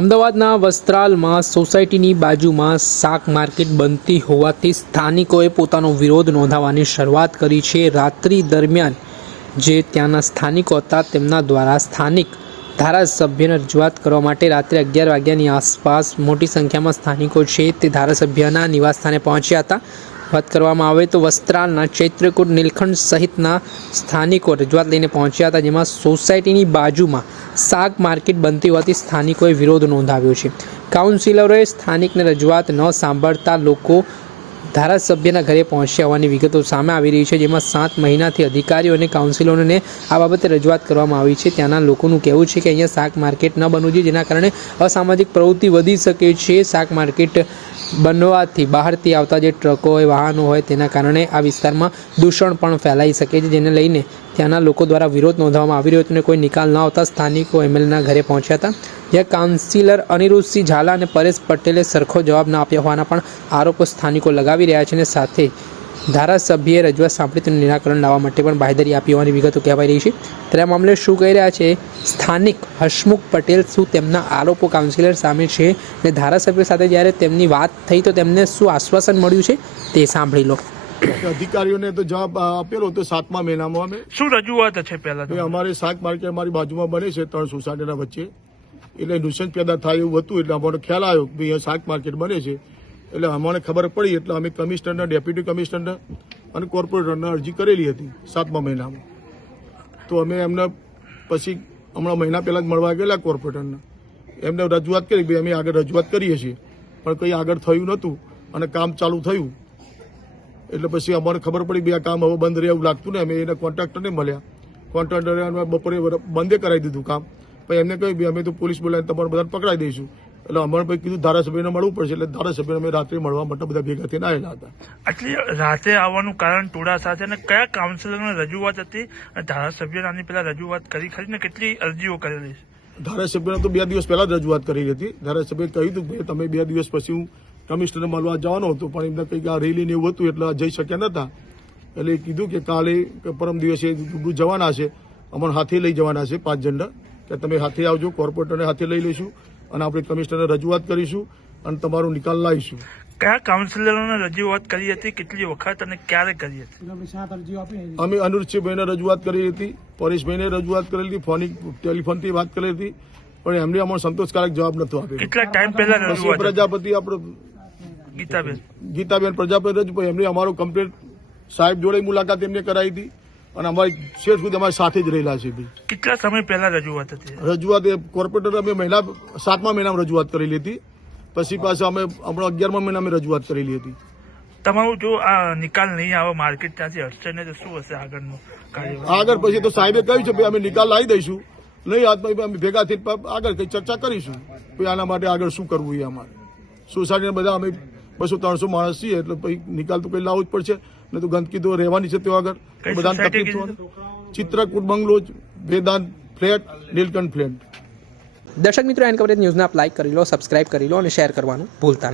અમદાવાદના વસ્ત્રાલમાં સોસાયટીની બાજુમાં શાક માર્કેટ બનતી હોવાથી સ્થાનિકોએ પોતાનો વિરોધ નોંધાવવાની શરૂઆત કરી છે। રાત્રિ દરમિયાન જે ત્યાંના સ્થાનિકો હતા તેમના દ્વારા સ્થાનિક ધારાસભ્યને રજૂઆત કરવા માટે રાત્રે 11 વાગ્યાની આસપાસ મોટી સંખ્યામાં સ્થાનિકો છે તે ધારાસભ્યના નિવાસસ્થાને પહોંચ્યા હતા। વાત કરવામાં આવે તો વસ્ત્રાલના ચૈત્રકૂટ નીલકંઠ સહિતના સ્થાનિકો રજૂઆત લઈને પહોંચ્યા હતા, જેમાં સોસાયટીની બાજુમાં શાક માર્કેટ બનતી હોવાથી સ્થાનિકોએ વિરોધ નોંધાવ્યો છે। કાઉન્સિલરોએ સ્થાનિકને રજૂઆત ન સાંભળતા લોકો ધારાસભ્યના ઘરે પહોંચ્યા હોવાની વિગતો સામે આવી રહી છે, જેમાં 7 મહિનાથી અધિકારીઓ અને કાઉન્સિલરોને આ બાબતે રજૂઆત કરવામાં આવી છે। ત્યાંના લોકોનું કહેવું છે કે અહીંયા શાક માર્કેટ ન બનવું જોઈએ, જેના કારણે અસામાજિક પ્રવૃત્તિ વધી શકે છે। શાક માર્કેટ બનવાથી બહારથી આવતા જે ટ્રકો હોય, વાહનો હોય, તેના કારણે આ વિસ્તારમાં દૂષણ પણ ફેલાઈ શકે છે, જેને લઈને ત્યાંના લોકો દ્વારા વિરોધ નોંધવામાં આવી રહ્યો હતો અને કોઈ નિકાલ ન આવતા સ્થાનિકો એમએલએના ઘરે પહોંચ્યા હતા, જ્યાં કાઉન્સિલર અનિરુદ્ધસિંહ ઝાલા અને પરેશ પટેલે સરખો જવાબ ન આપ્યા હોવાના પણ આરોપો સ્થાનિકો લગાવી રહ્યા છે અને સાથે ધારાસભ્યએ રજૂઆત સાંભળી તેનું નિરાકરણ લાવવા માટે પણ બાંહેધરી આપી હોવાની વિગતો કહેવાઈ રહી છે। ત્યારે આ મામલે શું કહી રહ્યા છે સ્થાનિક હસમુખ પટેલ, શું તેમના આરોપો કાઉન્સિલર સામે છે અને ધારાસભ્ય સાથે જ્યારે તેમની વાત થઈ તો તેમને શું આશ્વાસન મળ્યું છે તે સાંભળી લો। અધિકારીઓને તો જવાબ આપેલો તો 7મા મહિનામાં અમે શું રજૂઆત છે? પહેલા અમારે શાક માર્કેટ અમારી બાજુમાં બને છે 3 સોસાયટીના વચ્ચે, એટલે નુકસાન પેદા થાય એવું હતું, એટલે અમારો ખ્યાલ આવ્યો કે અહીંયા શાક માર્કેટ બને છે, એટલે અમને ખબર પડી એટલે અમે કમિશનરના, ડેપ્યુટી કમિશનર અને કોર્પોરેટરને અરજી કરેલી હતી 7મા મહિનામાં। તો અમે એમને પછી હમણાં મહિના પહેલા જ મળવા ગયેલા કોર્પોરેટરને, એમને રજૂઆત કરી ભાઈ અમે આગળ રજૂઆત કરીએ છીએ, પણ કંઈ આગળ થયું નહોતું અને કામ ચાલુ થયું, એટલે પછી અમારે ખબર પડી કે આ કામ હવે બંધ રહે એવું લાગતું ને અમે એને કોન્ટ્રાક્ટરને મળ્યા, કોન્ટ્રાક્ટરે બપોરે બંધે કરાવી દીધું કામ, પછી એમને કહ્યું ભાઈ અમે તો પોલીસ બોલાવીને તમારે બધાને પકડાઈ દઈશું, એટલે અમારે પછી કીધું ધારાસભ્યને મળવું પડશે, એટલે ધારાસભ્યને અમે રાત્રે મળવા માટે બધા ભેગા થઈને આવેલા હતા। આટલી રાતે આવવાનું કારણ ટોળા સાથે અને કયા કાઉન્સિલરની રજૂઆત હતી અને ધારાસભ્યને આની પહેલા રજૂઆત કરી ખરી ને કેટલી અરજીઓ કરેલી છે? ધારાસભ્યને તો 2 દિવસ પહેલા જ રજૂઆત કરી હતી। ધારાસભ્યએ કહ્યું હતું કે તમે 2 દિવસ પછી હું કમિશનરને મળવા જવાનો હતો, પણ એમને કંઈક આ રેલી ને એવું હતું એટલે જઈ શક્યા નહોતા, એટલે કીધું કે કાલે પરમ દિવસે જવાના છે, અમને હાથે લઈ જવાના છે 5 ઝંડા, કે તમે હાથે આવજો, કોર્પોરેટરને હાથે લઈ લઈશું અને આપણે કમિશનરને રજૂઆત કરીશું અને તમારો નિકાલ લાવીશું। કયા કાઉન્સિલરોને રજૂઆત કરી હતી, કેટલી વખત અને ક્યારે કરી હતી? અમે અનિરુદ્ધસિંહભાઈને રજૂઆત કરી હતી, પરેશભાઈને રજૂઆત કરેલી હતી, ટેલિફોનથી વાત કરેલી હતી, પણ એમને અમને સંતોષકારક જવાબ નતો આપ્યો। કેટલા ટાઈમ પહેલા રજૂઆત? પ્રજાપતિ આપણે ગીતાબેન પ્રજાપતિ રજૂ એમને અમારો કમ્પ્લેટ સાહેબ જોડે મુલાકાત એમને કરાવી હતી અને અમારી શેર સુધી અમારી સાથે જ રહેલા છે। કેટલા સમય પહેલા રજૂઆત હતી? રજૂઆત કોર્પોરેટર અમે 7મા મહિનામાં રજૂઆત કરેલી હતી, પછી પાછા અમે હમણાં 11મા મહિનામાં રજૂઆત કરેલી હતી। તમારું જો આ નિકાલ નહીં આવે માર્કેટ ત્યાંથી હટશે ને તો શું હશે આગળનું કાર્યવાહી? આગળ પછી તો સાહેબે કહ્યું છે કે અમે નિકાલ લાવી દઈશું, નહીં હાથમાં અમે ભેગા થઈને આગળ કઈ ચર્ચા કરીશું કે આના માટે આગળ શું કરવું એ અમારે સોસાયટીના બધા અમે 200-300 માણસ છીએ, એટલે પછી નિકાલ તો કઈ લાવવું જ પડશે, નહીં તો ગંદકી તો રહેવાની છે ત્યાં આગળ, બધાને તકલીફ થવાની। ચિત્રકૂટ બંગલો, વેદાંત ફ્લેટ, નીલકંઠ ફ્લેટ। દર્શક મિત્રો, એન કવરેજ ન્યૂઝને આપ લાઇક કરી લો, સબસ્ક્રાઇબ કરી લો અને શેર કરવાનું ભૂલતા નહીં।